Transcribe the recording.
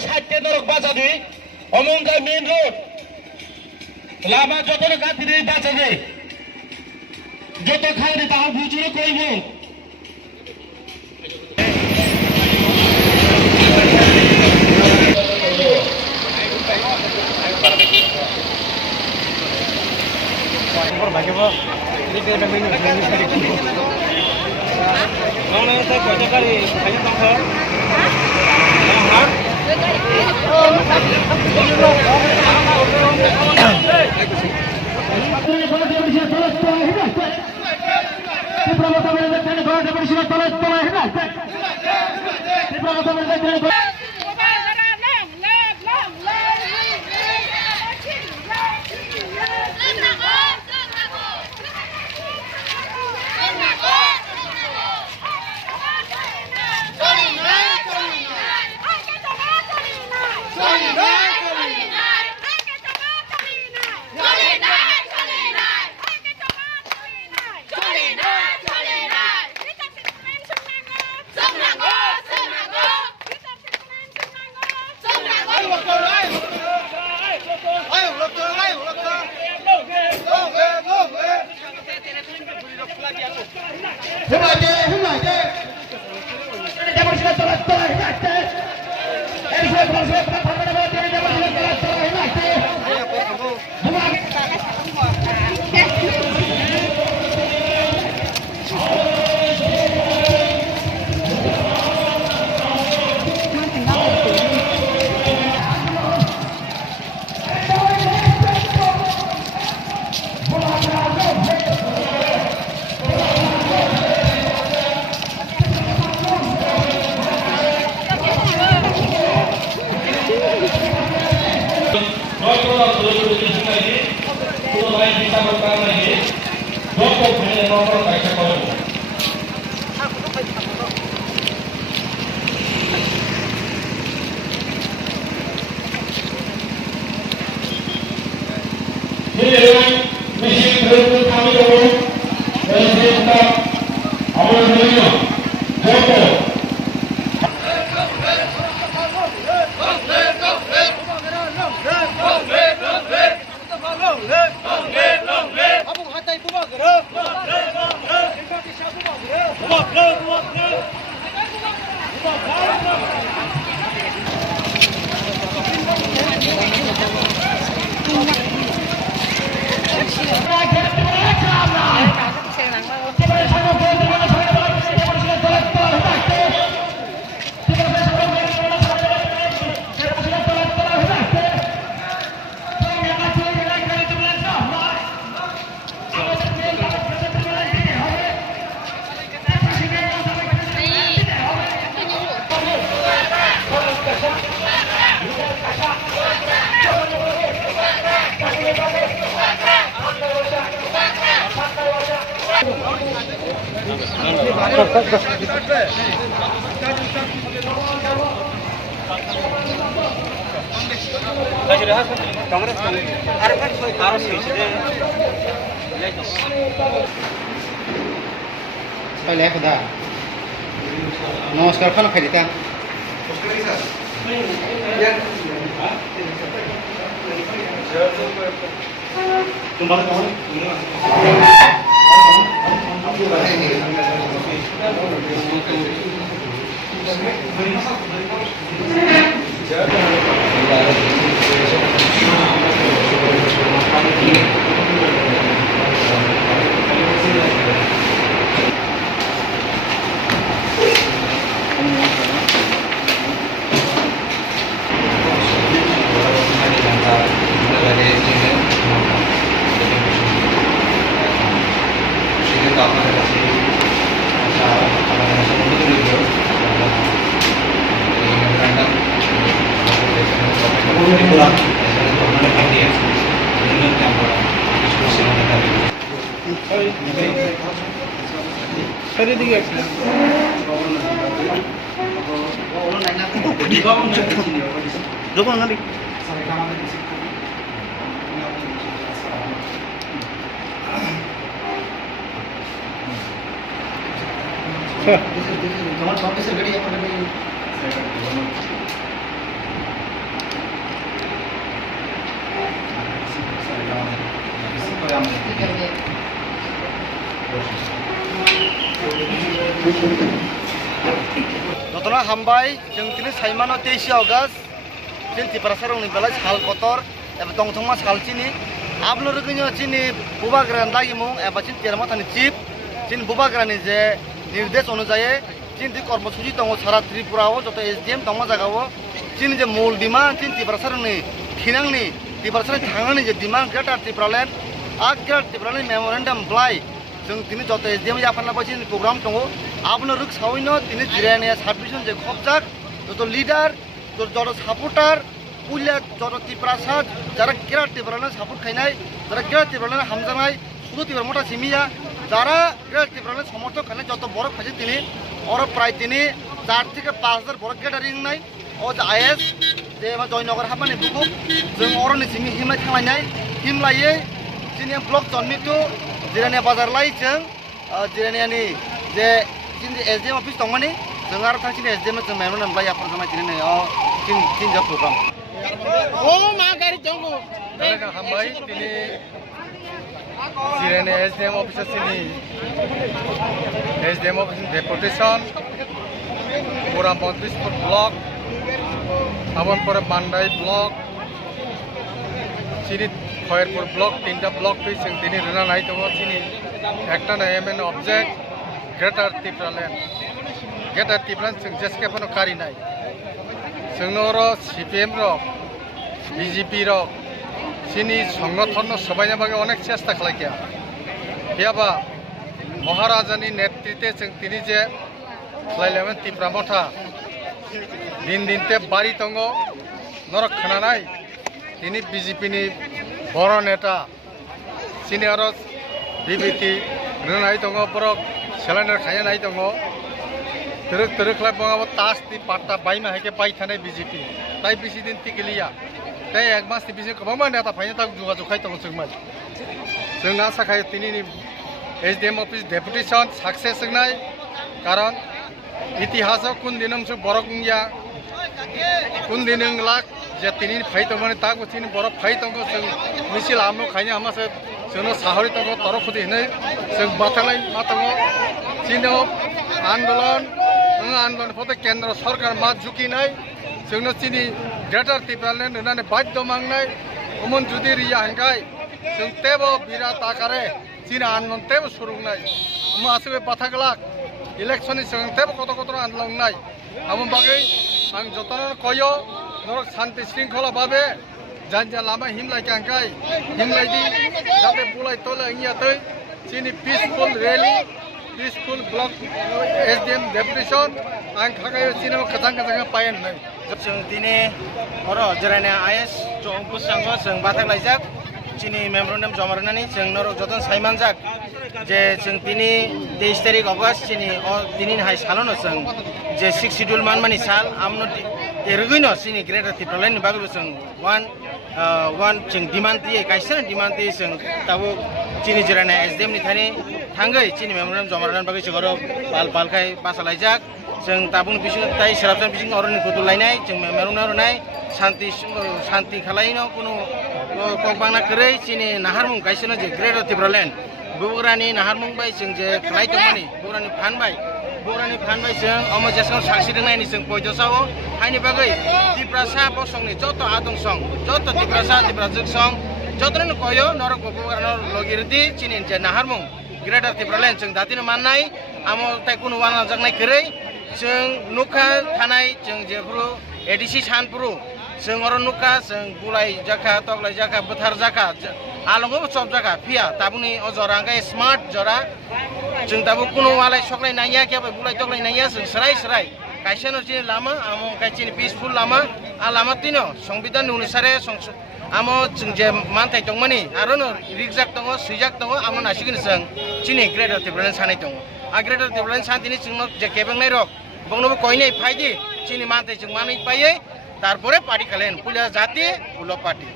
60 नरक बाचा दुई अमंगा मेन रोड लामा जतन गाती बाचा दे जत खाने ता बुझुर कइबो नमस्कार खाना खाई देता तुम्हारा कौन Joko nanti. Jangan sampai segede apa namanya. हामबाय जों दिनै साइमानो 23 अगस्त जों तिप्रासारनि बेलाय साल कतर एबा दंथंमा सालचिनि आपलो रोगैनो चिनि बुबाग्रान लागिमु एबा चिन तेरमाथानि चिफ चिन बुबाग्रानि जे निर्देश अनुযায়ী चिन दि कर्मसूची दङ सारा त्रिपुराव जत एसडीएम दङ जागावो चिन जे मूल डिमान्ड चिन तिप्रासारनि खिनांनि तिप्रासारनि थांनानै जे डिमान्ड ग्रेटार तिप्रालेण्ड ग्रेटार तिप्रालेण्ड मेमोरेन्डाम ब्लाइ जों दिनै जत एसडीएम जाफानलाबा चिन प्रग्राम दङ आपनो रोग सावैनो दिनै जिरायनाया साबमिशन जे खबजाक जत लिडार जत सापोर्टार पुलिया जत तिप्रासार যারা গ্রেটার তিপ্রালেণ্ড সাপোর্ট খাইনাই যারা গ্রেটার তিপ্রালেণ্ড হামজানাই শুধু তিপ্রামটা সিমিয়া যারা গ্রেটার তিপ্রালেণ্ড সমর্থক খাইনাই যত বড় খাইছে তিনি ওর প্রায় তিনি 4 থেকে 5,000 বড় গ্রেটারিং নাই ও যে আইএস যে জয়নগর হাবানি বুকুক जों অরনি সিমি হিমলাই থামাইনাই হিমলাयै চিনি ব্লক জন্মিতু জিরানিয়া বাজার লাই जों জিরানিয়ানি যে চিনি এসডিএম অফিস দंमानि जों आरो थांसिनि एसडीएम जों मेमोरेन्डाम ब्लाइ आपन जानाय दिनै चिन जा प्रग्राम हामबाय दिनै जिरायनाय एसडीएम अफिसारनि एसडीएम अफिसनि डेपुटेसन पुरा मन्त्रिसपुर ब्लक आबनपुर मान्दाय ब्लक चिनि खयरपुर ब्लक 3टा ब्लक जों दिनै रोनानै दङ चिनि একটা एमएन अबजेक्ट ग्रेटार तिप्रालेण्ड जों जेसकेफोनो कारिनाय जोंनो सीपीएम बीजेपी চিনি সংগঠন সবাইনা বাগে অনেক চেষ্টা খালাইয়া হিয়াবা মহারাজানি নেতৃত্বে जों তিনি যে খালাইলামেন তিপ্রামঠা দিন দিনতে বাড়ি দङ নরক খানানাই তিনি বিজেপিনি বড় নেতা চিনি আরো বিবিটি রনাই দङ বরক সেলাইনার খাইনাই দङ তরক তরকলাই বঙাবো তাসতি পাট্টা বাইমা হেকে বাই থানাই বিজেপি তাই বেশি দিন টিকেলিয়া তাই এক মাসनि बिजों गोबां नेता फाइनो थाखाय जगाजग खालामदों जों आसा खायो दिनैनि एसडीएम अफिस डेपुटेसन साक्सेस जोंनाय कारण इतिहासाव कुन दिनमसो बरक निया कुन दिन लाख जे दिनैनि फाइ दंमोन ता गुथिनि बरक फाइ दङ जों मिसिल आमो खायनो हामासो जोंनो साहरि दङ तरखुदि होनो जों बाथालाय मा दङ चिनो आन्दोलन आन्दोलन फते केन्द्र सरकार मा झुकिनाय जोंनो चिनि ग्रेटार तिप्रालेण्ड होननानै बाध्य मांनाय उमन जुदि रिया हांगाय जों तेबो बिराट आकारे चिना आन्दोलन तेबो सुरुंनाय आसबे बाथागलाक इलेक्शननि सिगां तेबो कत कत आन्दोलनाय आमन बागै आं जतन कयो नरक शान्ति शृंखला भाबे जान्जा लामा हिमलाय हांगाय हिमलायदि जाते बुलाय तले इंगियातै चिनि peaceful rally peaceful block SDM deputation आं खागायो चिनाव खजां खजां पायन नै जों दिनै हरो जिरायनाय आइएस जों बुसांगो जों बाथालायजाक चिनि मेमोरेन्डाम जमारनानै जों नरक जतन साइमानजाक जे जों दिनै 23 तारिख अगस्त चिनि दिनै हाय सालनो जों जे 6 शिड्यूल मानमानि साल आमनो देरगैनो चिनि ग्रेटार तिप्रालेण्ड बागै जों वन जों डिमान्ड दिए कायसे डिमान्ड दिए जों ताबो चिनि जिरायनाय एसडीएम नि थानि थांगै चिनि मेमोरेन्डाम जमारनानै बागै जों हरो बालखाय बासालायजाक जों ताबुन बिसिं ताइ सेराबजों बिसिं अरनि फुदुलायनाय जों मेमोरेन्डाम शान्ति खालायनो कुनु कम्पाना करै चिनि नाहारमुं कायसेनो जे ग्रेटार तिप्रालेण्ड बुग्रानि नाहारमुं बाय जों जे खालाय दंमानि बुग्रानि फानबाय जों अमजेसआव साक्सिदोंनायनि जों पयजसाव हायनि बागै तिप्रासा बसंनि जत आदंसं जत तिप्रासा तिप्राजक सं जतनो कयो नरक बुग्रानो लगिरदि चिनि जे नाहारमुं ग्रेटार तिप्रालेण्ड जों दातिनो माननाय आमो ताइ कुनु वाना जागनाय करै जों नुखा थानाय जों जेफोरो एडिसि सानपुरु जों अर नुखा जों बुलाय जाखा तगलाय जाखा बोथार जाखा आलंगो सब जाखा फिया ताबुनि अजरा गाय स्मार्ट जरा जों ताबु कुनु वालाय सकलाय नाया क्या बुलाय तगलाय नाया जों सराय कायसेनो जे लामा आमो कायचिनि पीसफुल लामा आ लामा तिनो संविधान अनुसारे आमो जों जे मानथाय दंमानि आरो रिगजाक दङ सुइजाक दङ आमो नासिगोन जों चिनि ग्रेटार तिप्रालेण्ड सानाय दङ आ ग्रेटार तिप्रालेण्ड सानथिनि जोंनो जे केबेंनाय रक बंनोबो कयनाय फायदि चिनि मानथाय जों मानै पायै तारपरे पार्टी खालेन पुलिया जाति पुलो पार्टी